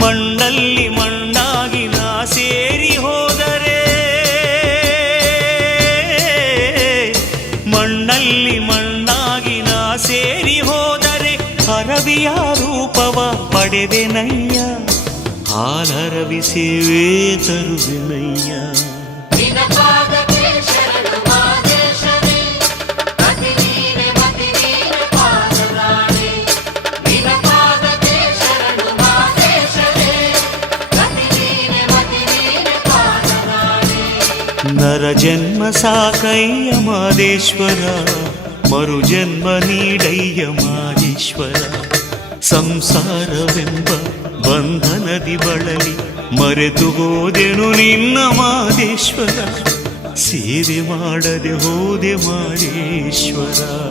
ಮಣ್ಣಲ್ಲಿ ಮಣ್ಣಾಗಿ ನಾ ಸೇರಿ ಹೋದರೆ, ಮಣ್ಣಲ್ಲಿ ಮಣ್ಣಾಗಿ ನಾ ಸೇರಿ ಹೋದರೆ ಹರವಿಯ ರೂಪವ ಪಡೆವೆನಯ್ಯ, ಹಾಲರವಿ ಸೇವೆ ತರುವೆನಯ್ಯ. ನರ ಜನ್ಮ ಸಾಕಯ್ಯ ಮಾದೇಶ್ವರ, ಮರು ಜನ್ಮ ನೀಡಯ್ಯ ಮಾದೇಶ್ವರ. ಸಂಸಾರವೆಂಬ ಬಂಧನದಿ ಬಳಲಿ ಮರೆತು ಹೋದೆನು ನಿನ್ನ ಮಾದೇಶ್ವರ, ಸೇವೆ ಮಾಡದೆ ಹೋದೆ ಮಾದೇಶ್ವರ.